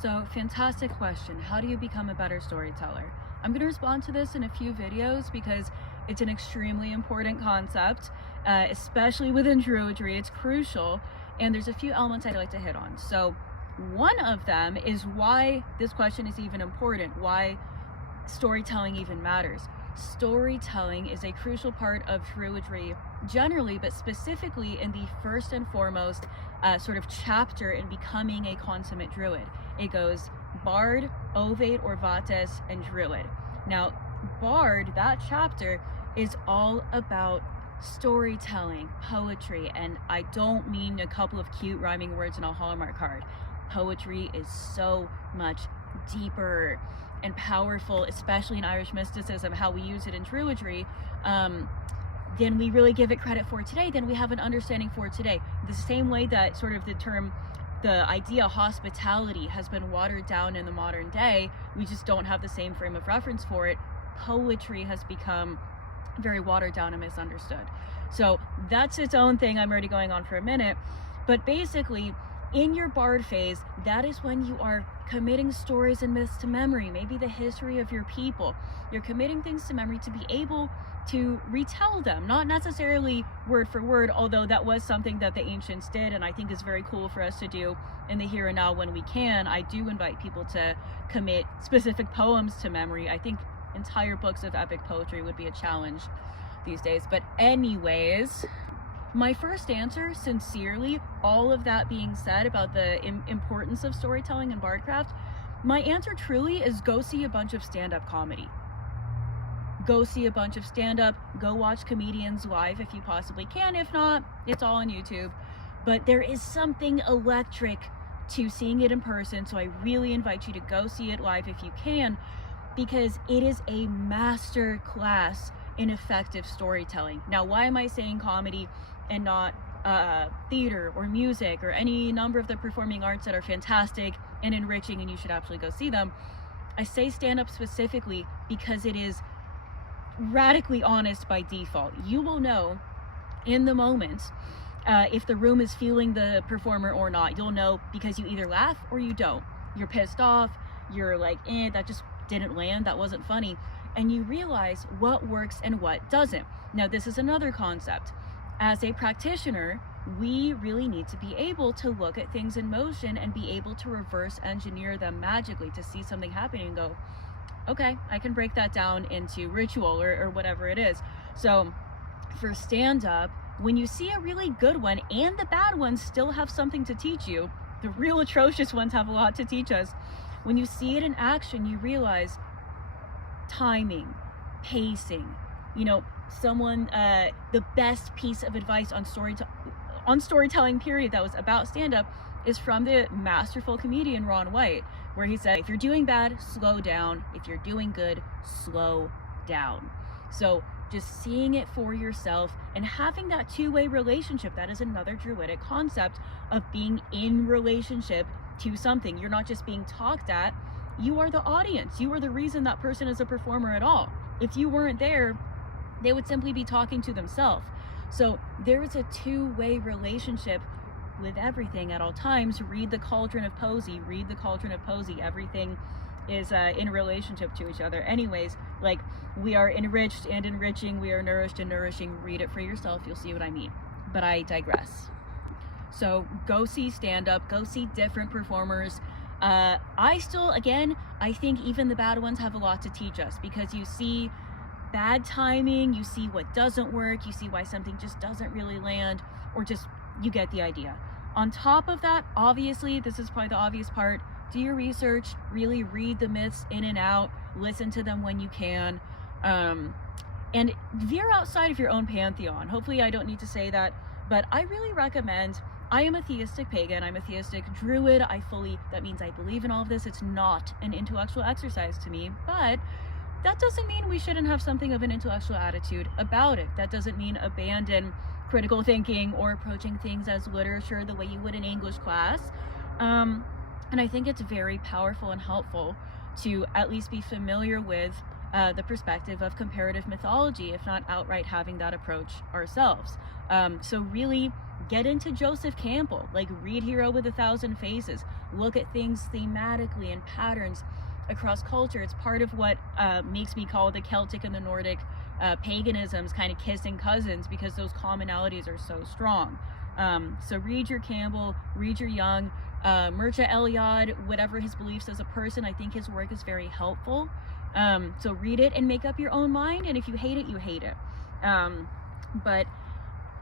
So, fantastic question. How do you become a better storyteller? I'm going to respond to this in a few videos because it's an extremely important concept, especially within Druidry. It's crucial, and there's a few elements I'd like to hit on. So, one of them is why this question is even important, why storytelling even matters. Storytelling is a crucial part of Druidry generally, but specifically in the first and foremost sort of chapter in becoming a consummate druid. It goes Bard, Ovate or Vates, and Druid. Now, Bard, that chapter, is all about storytelling, poetry, and I don't mean a couple of cute rhyming words in a Hallmark card. Poetry is so much deeper and powerful, especially in Irish mysticism, how we use it in Druidry, than we really give it credit for today, than we have an understanding for today. The same way that sort of the idea hospitality has been watered down in the modern day, we just don't have the same frame of reference for it. Poetry has become very watered down and misunderstood. So that's its own thing. I'm already going on for a minute, but basically, in your Bard phase, that is when you are committing stories and myths to memory, maybe the history of your people. You're committing things to memory to be able to retell them, not necessarily word for word, although that was something that the ancients did, and I think is very cool for us to do in the here and now when we can. I do invite people to commit specific poems to memory. I think entire books of epic poetry would be a challenge these days. But anyways, my first answer, sincerely, all of that being said about the importance of storytelling in Bardcraft, my answer truly is go see a bunch of stand-up comedy. Go see a bunch of stand-up, go watch comedians live if you possibly can. If not, it's all on YouTube. But there is something electric to seeing it in person, so I really invite you to go see it live if you can, because it is a master class in effective storytelling. Now, why am I saying comedy and not theater or music or any number of the performing arts that are fantastic and enriching and you should absolutely go see them? I say stand-up specifically because it is radically honest by default. You will know in the moment if the room is feeling the performer or not. You'll know because you either laugh or you don't. You're pissed off, you're like, that just didn't land, that wasn't funny. And you realize what works and what doesn't. Now, this is another concept. As a practitioner, we really need to be able to look at things in motion and be able to reverse engineer them magically to see something happening and go, okay, I can break that down into ritual or whatever it is. So for stand-up, when you see a really good one and the bad ones still have something to teach you, the real atrocious ones have a lot to teach us. When you see it in action, you realize timing, pacing, someone, the best piece of advice on storytelling period that was about stand-up is from the masterful comedian Ron White, where he said, if you're doing bad, slow down. If you're doing good, slow down. So just seeing it for yourself and having that two-way relationship, that is another Druidic concept of being in relationship to something. You're not just being talked at, you are the audience. You are the reason that person is a performer at all. If you weren't there, they would simply be talking to themselves. So there is a two-way relationship with everything at all times. Read the Cauldron of Posey. Read the Cauldron of Posey. Everything is in relationship to each other. Anyways, like, we are enriched and enriching. We are nourished and nourishing. Read it for yourself. You'll see what I mean. But I digress. So go see stand-up. Go see different performers. I think even the bad ones have a lot to teach us, because you see bad timing, you see what doesn't work, you see why something just doesn't really land, or just you get the idea. On top of that, obviously, this is probably the obvious part, do your research, really read the myths in and out, listen to them when you can, and veer outside of your own pantheon. Hopefully I don't need to say that, but I really recommend, I am a theistic pagan, I'm a theistic druid, that means I believe in all of this. It's not an intellectual exercise to me, but that doesn't mean we shouldn't have something of an intellectual attitude about it. That doesn't mean abandon critical thinking or approaching things as literature the way you would in English class. And I think it's very powerful and helpful to at least be familiar with the perspective of comparative mythology, if not outright having that approach ourselves. So really get into Joseph Campbell, like read Hero with a Thousand Faces, look at things thematically and patterns across culture. It's part of what makes me call the Celtic and the Nordic paganisms kind of kissing cousins, because those commonalities are so strong. So read your Campbell, read your Young, Mircea Eliade, whatever his beliefs as a person, I think his work is very helpful. So read it and make up your own mind, and if you hate it, you hate it. But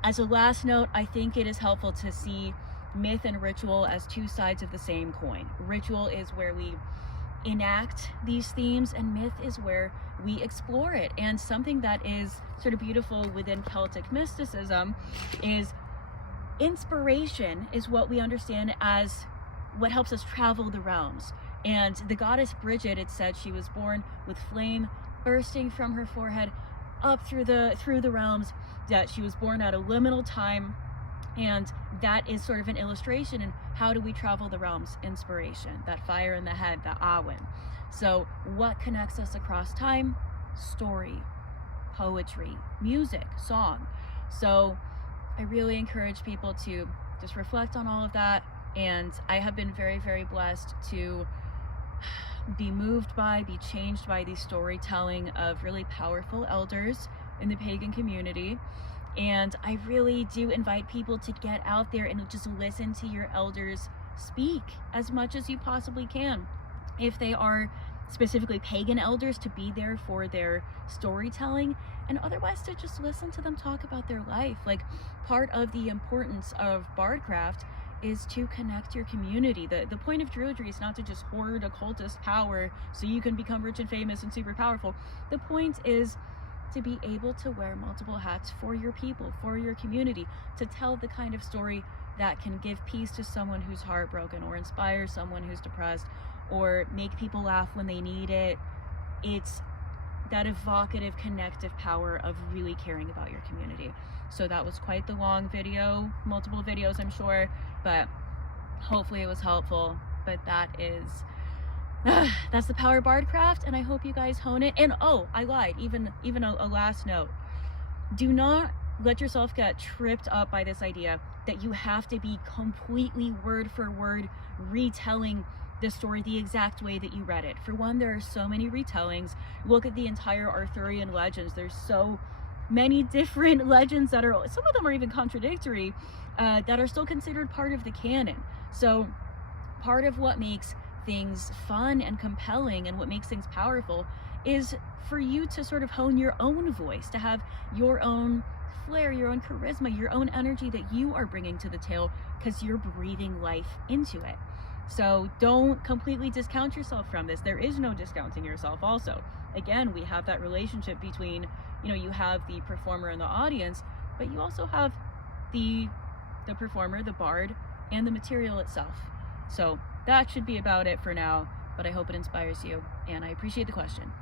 as a last note, I think it is helpful to see myth and ritual as two sides of the same coin. Ritual is where we enact these themes, and myth is where we explore it. And something that is sort of beautiful within Celtic mysticism is inspiration is what we understand as what helps us travel the realms. And the goddess Bridget, it said she was born with flame bursting from her forehead up through the realms, that she was born at a liminal time, and that is sort of an illustration in how do we travel the realms. Inspiration, that fire in the head, that Awen. So what connects us across time? Story, poetry, music, song. So I really encourage people to just reflect on all of that, and I have been very, very blessed to be moved by, be changed by the storytelling of really powerful elders in the pagan community. And I really do invite people to get out there and just listen to your elders speak as much as you possibly can. If they are specifically pagan elders, to be there for their storytelling, and otherwise to just listen to them talk about their life. Like, part of the importance of Bardcraft is to connect your community. The point of Druidry is not to just hoard occultist power so you can become rich and famous and super powerful. The point is to be able to wear multiple hats for your people, for your community, to tell the kind of story that can give peace to someone who's heartbroken, or inspire someone who's depressed, or make people laugh when they need it. It's that evocative, connective power of really caring about your community. So that was quite the long video, multiple videos I'm sure, but hopefully it was helpful. But that is that's the power of Bardcraft, and I hope you guys hone it. And oh, I lied, even a last note. Do not let yourself get tripped up by this idea that you have to be completely word for word retelling the story the exact way that you read it. For one, there are so many retellings. Look at the entire Arthurian legends. There's so many different legends that are, some of them are even contradictory, that are still considered part of the canon. So part of what makes things fun and compelling and what makes things powerful is for you to sort of hone your own voice, to have your own flair, your own charisma, your own energy that you are bringing to the tale, because you're breathing life into it. So don't completely discount yourself from this. There is no discounting yourself also. Again, we have that relationship between, you have the performer and the audience, but you also have the performer, the bard, and the material itself. So that should be about it for now, but I hope it inspires you, and I appreciate the question.